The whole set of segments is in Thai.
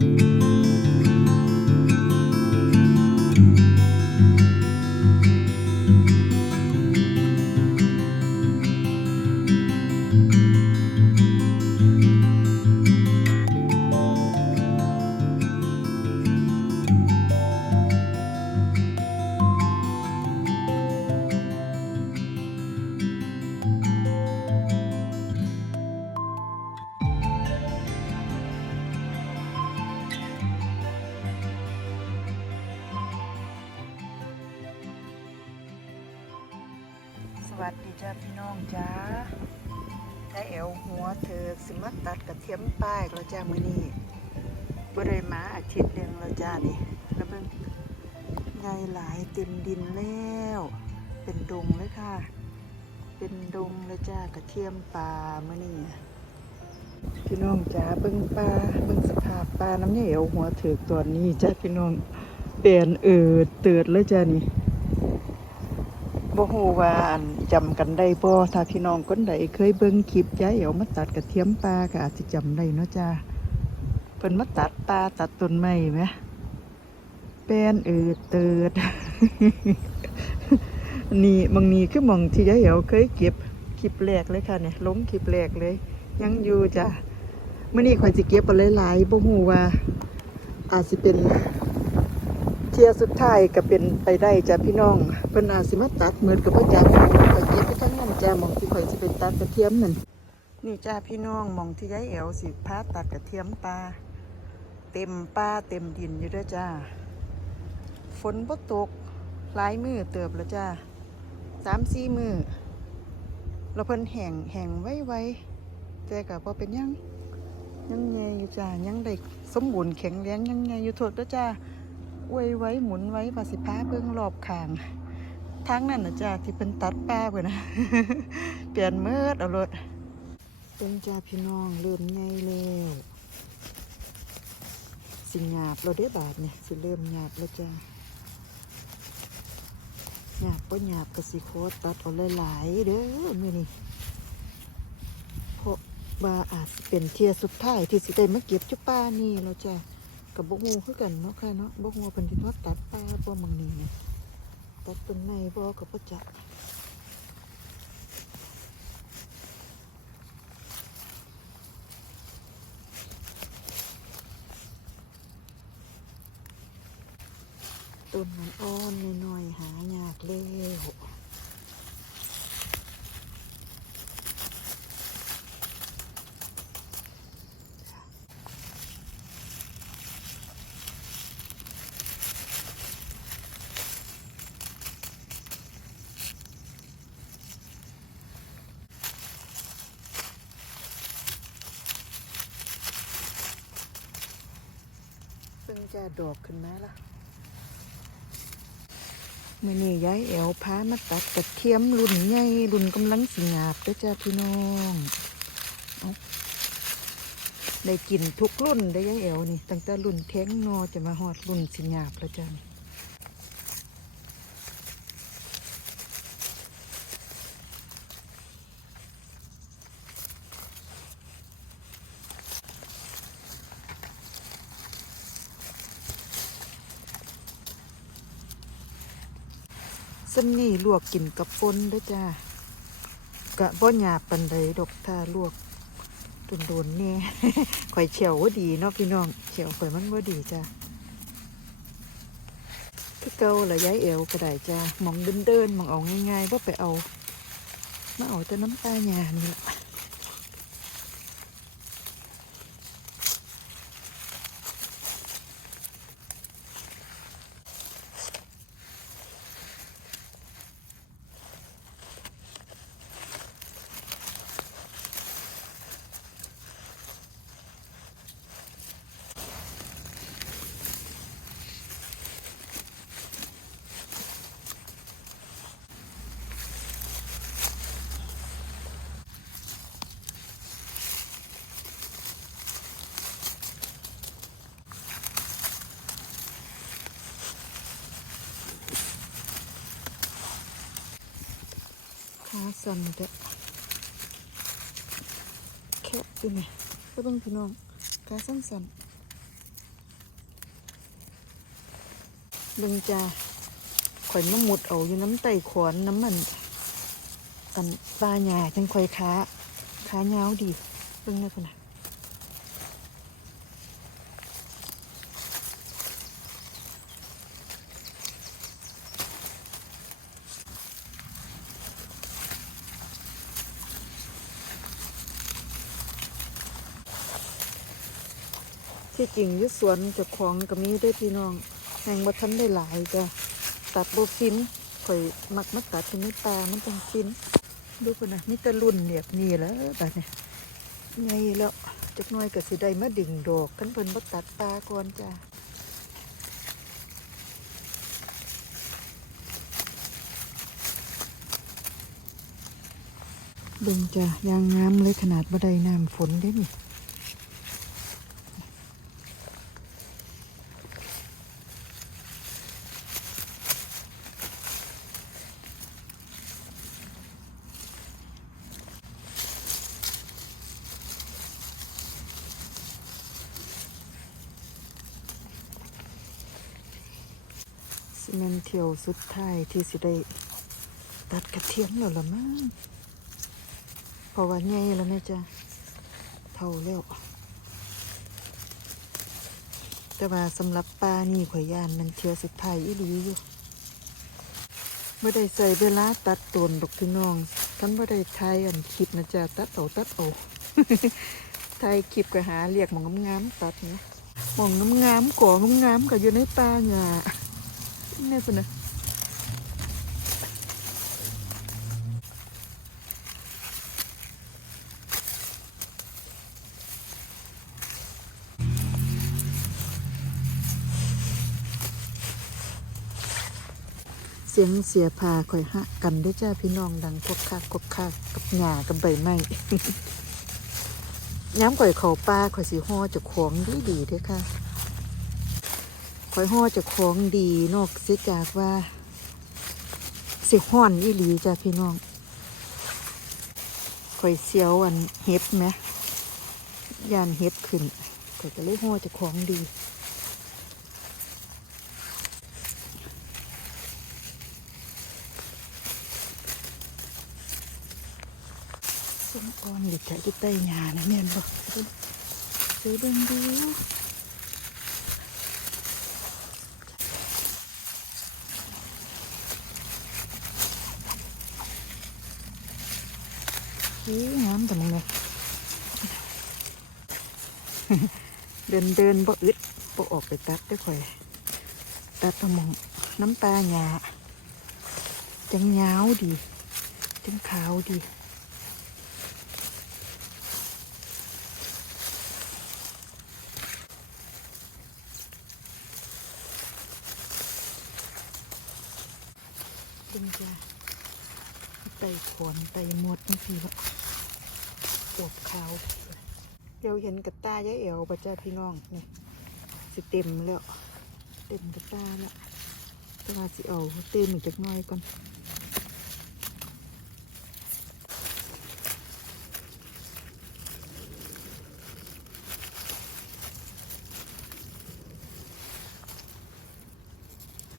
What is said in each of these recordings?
ส วัสดีจ้าพี่น้องจ้าได้เอวหัวเธอสิมาตัดกระเทียมป้ายแล้วจ้ามือนี้บ่ได้มาอาทิตย์หนึงแล้วจ้านี่แล้วเบิ่งหลายเต็มดินแล้ว เป็นดงเลยค่ะ เป็นดงเลยจ้ากระเทียมปลามือนี้พี่น้องจ้าเบิ่งปลาเบิ่งสภาพปลาน้ำใหญ่เอวหัวเถือกตัวนี้จ้าพี่น้องเปลี่ยนเอิดเติดเลยจ้านี่ บ่ฮู้ว่าอันจำกันได้บ่ถ้าพี่น้องคนใดเคยเบิ่งคลิปยายเอ๋วมาตัดกระเทียมปลาก็อาจสิจำได้เนาะจ้าเพิ่นมาตัดปลาตัดต้นไม้แหมแป้นเอืดเติดนี่บางนี้คือมองที่ยายเอ๋วเคยเก็บคลิปแรกเลยค่ะเนี่ยลงคลิปแรกเลย ยังอยู่จ้ะมื้อนี้ข่อยสิเก็บเอาหลายๆบ่ฮู้ว่าอาจสิเป็น ที่ยสุดท้ายก็เป็นไปได้จ้ะพี่น้องเพิ่นอาสิมาตัดเหมือนกับพ่อจักข่อยเก็บไปทั้งนั้นจ้ะมองที่ข่อยสิเป็นตัดกระเทียมนั่นนี่จ้าพี่น้องมองที่ยายแอวสิพาตัดกระเทียมปลาเต็มป่าเต็มดินอยู่เด้วยจ้าฝนบ่ตกหลายมือเติบแล้วจ้าสามสี่มือแล้วเพิ่นแห้งแห้งไว้ไว้แต่ก็บ่เป็นยังยังแงอยู่จ้ายังได้สมบูรณ์แข็งแรงยังแงอยู่โทษเด้อจ้า อวยไว้หมุนไว้ภาสิพ้าเบื้องรอบคางทางนั่นนะจ้าที่เป็นตัดป้าเพื่นนะเปลี่ยนเมิดเอารถเป็นจ้าพี่น้องเริ่มไงแล้วสิหยาบเราได้บาทเนี่ยสิเริ่มหยาบแล้วจ้าหยาบก็หยาบก็สิโคตรตัดเอาหลายๆเด้อมื่อนี้เพราะว่าอาจเป็นเทียสุดท้ายที่สิได้มาเก็บจุป้านี่แล้วจ้า กับบกงูคือกันเนาะค่ะเนาะบกงูเป็นที่ว่าตัดปลาบ่มังนี่เนี่ยตัดต้นไม้บ่กับประจักต้นมันอ่อนหน้อยๆหายากเร็ว จะดอกขึ้นมาละมื่อนี้ย้ายแอวพามาตัดกระเทียมรุ่นใหญ่รุ่นกำลังสิงาบด้อจ้าพี่น้องเอาได้กินทุกรุ่นได้ย้ายแอวนี่ตั้งแต่รุ่นแท้งนอจะมาหอดรุ่นสิงาบแล้วจ้า ซึ่งนี่ลวกกินกับปนด้อจ้ากะบ่หยาบปันใดดอกถ้าลวกโดนๆเนี่ยข่อยเฉียวว่าดีเนาะพี่น้องเฉียวข่อยมันว่าดีจ้าคือเก่าละย้ายเอวก็ได้จ้ามองเดินๆมองเอาง่ายๆว่าไปเอามาเอาแต่น้ำตาหยานี่ละ จันเด้อแค่ตัวนี้ก็ต้องพี่น้องกาสั้นสันดึงจะข่อยน้ำหมดเอาอยู่น้ำไตขวนน้ำมัน อันปลาหยาจังข่อยค้าค้าเงาดีเบิ่งนะคนน่ะ ที่จริงอยุสวนเจะของก็มีได้พี่น้องแห่งวัทันได้หลายจ้ะตัดโบฟินข่อยมักมาตัดที่ไม่ปลามันเป็นฟินดูคนนะมีแต่รุ่นแบบนี้แล้วแบบนี้ไงแล้วจักน้อยก็สิได้มาดิ่งดอกกันเพิ่นบ่ตัดปลาก่อนจ้าเบิ่งจ้ะยางงามเลยขนาดบ่ได้น้ำฝนได้นี่ สิแม่นเทียวสุดท้ายที่สิได้ตัดกระเทียมแล้วละมั้งเพราะว่าใหญ่แล้วแม่จ้ะเท่าแล้วแต่ว่าสำหรับปลานี่ข่อยย่านมันเทียวสุดท้ายอีหลีอยู่ไม่ได้ใส่เวลาตัดตนดอกพี่น้องท่านไม่ได้ทายอันคลิปนะจ๊ะตัดเอาตัดเอาทายคลิปก็หาเรียกหมองงามๆตัดเนี่ยหมองงามๆก่องามๆก็อยู่ในป่าหญ้า นี่ยพุ่นะเสียงเสียพาข่อยหักกันได้จ้าพี่น้องดังกกคักกกคักกับหญ้ากับใบไม้ย้ำข่อยเขาปลาข่อยสีห่อเจะของดีดีด้อค่ะ ข่อยห่อจะของดีนอกเสียจากว่า สิห้อนอีหลีจ้ะพี่น้องข่อยเสียวอันเห็บไหมยานเห็บขึ้นข่อยก็เลยห่อจะของดีส้มอ่อนหรือแถวที่ใต้หญ้านะแม่นบ่ซื้อเบิ่งดู อี้งามแต่มึงเลยเดินเดินบ่อึดบ่ออกไปตัดได้อข่อย ตัดตะมองน้ำตาหญ้าจังยาวดีจังขาวดีเป็นจ้าไตขวนไตหมดนี่คื อว่าตกขาวเดี๋ยวเห็นกับตายายเอวปะจ้าพี่น้องนี่สิเต็มแล้วเต็มกับตาแล้วแต่ว่าสิเอาเต็มอีกจักหน้อยก่อน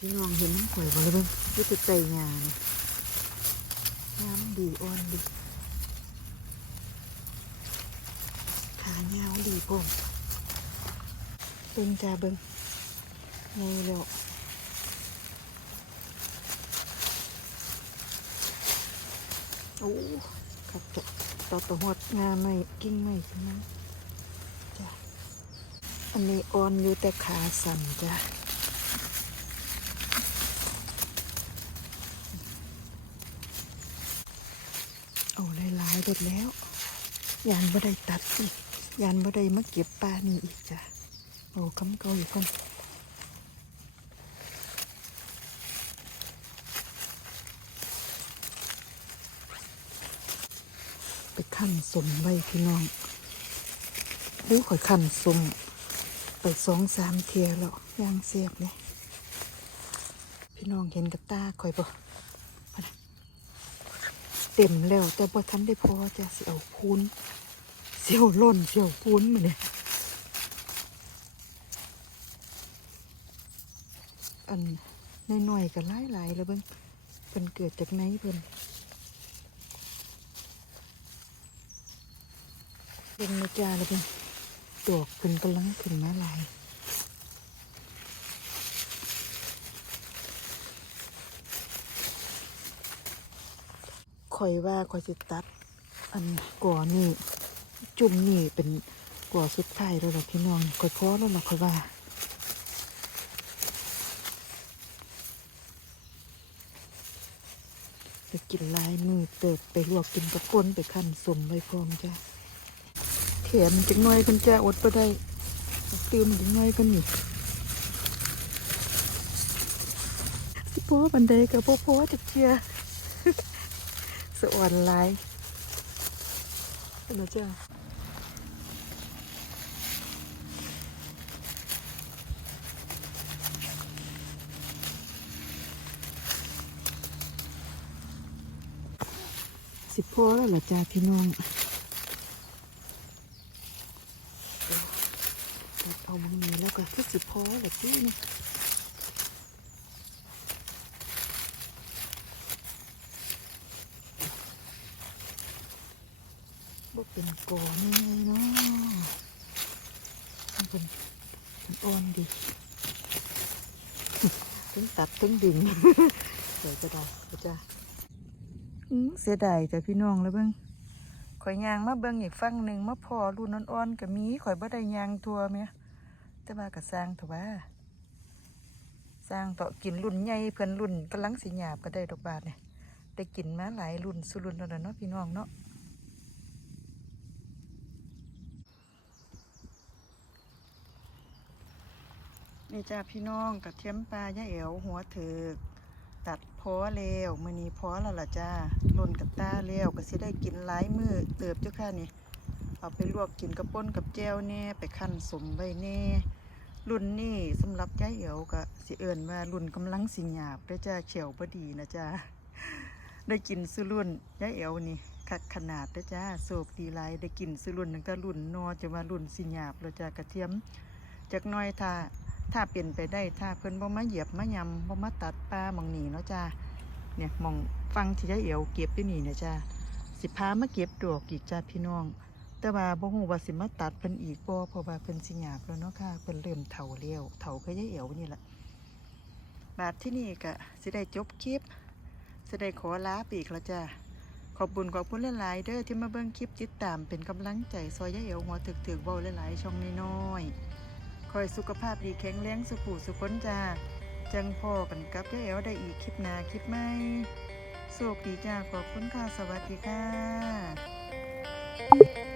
พี่น้องเห็นน้ำข่อยบ่เลยเบิ่งนี่คือไตงานน้ำดีอ่อนดีขาเงาวดีพ่อมเบิ่งจ้าเบิ่งไงแล้วโอ้ขัดตกต่อตะหดงาไม่กิ้งไม่ใช่ไหมจ้ะอันนี้อ่อนอยู่แต่ขาสั่นจ้ะเอาหลายๆเด็ดแล้วยานบ่ได้ตัดอีก ยานบ่ได้มาเก็บปลานี่อีกจ้ะโอ้คำเก่าอยู่คนไปขั้นสมไว้พี่น้องดูข่อยขั้นสมไปสองสามเทียแล้วยางเสียบเลยพี่น้องเห็นกับตาข่อยบ่เต็มแล้วแต่บ่ทันได้พอจะเสียวพูน สียวล่นเสียวพูนมาเนี่ยอันน้อยๆก็หลายๆแล้วเบิ่งเพิ่นเกิดจากไหนเพิ่นเบิ่งนะจ้าแล้วเบิ่งดอกเพิ่นกำลังขึ้นมาหลายข่อยว่าข่อยสิตัด อันก่อนี่ จุ่มนี่เป็นก่อสุดท้ายแล้วล่ะพี่น้องข่อยพอแล้วล่ะข่อยว่าไปกินลายมือเติบไปลวกกินกระป่นไปขั้นสมไว้พร้อมจ้ะแถมจังน้อยคุณจ้าอดบ่ได้ตื่มจังน้อยก็นี่สิพอบันไดกับพ่อพ่อจักเชียสวรรค์ลาย นะจ้าสิพอแล้วหรอจ้าพี่น้องเอามังนี้แล้วก็คือสิพอแล้วพี่นะบ่เป็น กอนี่ไงเนาะมันเป็นมันอ่อนดีถึงตัดถึงดึงเดี๋ยวจะได้ก็จะเสียดายแต่พี่น้องแล้วเบิ่งข่อยยางมาเบิ่งอีกฝั่งหนึ่งมาพอรุ่นอ่อนๆก็มีข่อยบ่ได้ยางทัวแม่แต่ว่าก็สร้างถอะว่าสร้างเถาะกินรุ่นใหญ่เพิ่นรุ่นกำลังสิหยาบก็ได้ดอกบาทเนี่ยได้กินมาหลายรุ่นสุรุ่นแล้วเนาะพี่น้องเนาะ นี่จ้าพี่น้องกระเทียมปลาย่เอ๋วหัวถือตัดพอแล้วมือนี้พอแล้วล่ะจ้าล่นกับตาแล้วก็สิได้กินหลายมือเติบเจ้าค่ะนี่เอาไปลวกกินกับป้นกับแจวแน่ไปคั่นสมไว้แน่รุ่นนี้สำหรับย่เอ๋วก็สิเอิ่นว่ารุ่นกำลังสิหยาบเด้จ้าเฉียวพอดีนะจ้าได้กินสุรุ่นย่เอ๋วนี่คักขนาดเด้จ้าโศกดีหลายได้กินสุรุ่นตั้งแต่รุ่นนอจะว่ารุ่นสิหยาบแล้วจ้ากระเทียมจากน้อยถ้า ถ้าเปลี่ยนไปได้ถ้าเพิ่นบ่มาเหยียบมายำบ่มาตัดปลาหมองนี่เนาะจ้าเนี่ยมองฟังที่ยายเอวเก็บอยู่นี่เนี่ยจ้าสิพามาเก็บดอกอีกจ้าพี่น้อง แต่ว่าบ่ฮู้ว่าสิมาตัดเพิ่นอีกบ่เพราะว่าเพิ่นสิหยาบแล้วเนาะค่ะเพิ่นเริ่มเฒ่าแล้วเฒ่าก็ยายเอวนี่แหละบาดที่นี่ก็สิได้จบคลิปสิได้ขอลาไปอีกแล้วจ้าขอบบุญขอบคุณหลายๆเด้อที่มาเบิ่งคลิปติดตามเป็นกำลังใจซอยยายเอวหัวถึกๆเว้าหลายๆช่องน้อยๆ คอยสุขภาพดีแข็งแรงสุขูสุขนจ้า จังพ่อกันกับเจ้าแอวได้อีกคลิปหน้าคลิปไม่โชคดีจ้าขอบคุณค่ะ สวัสดีค่ะ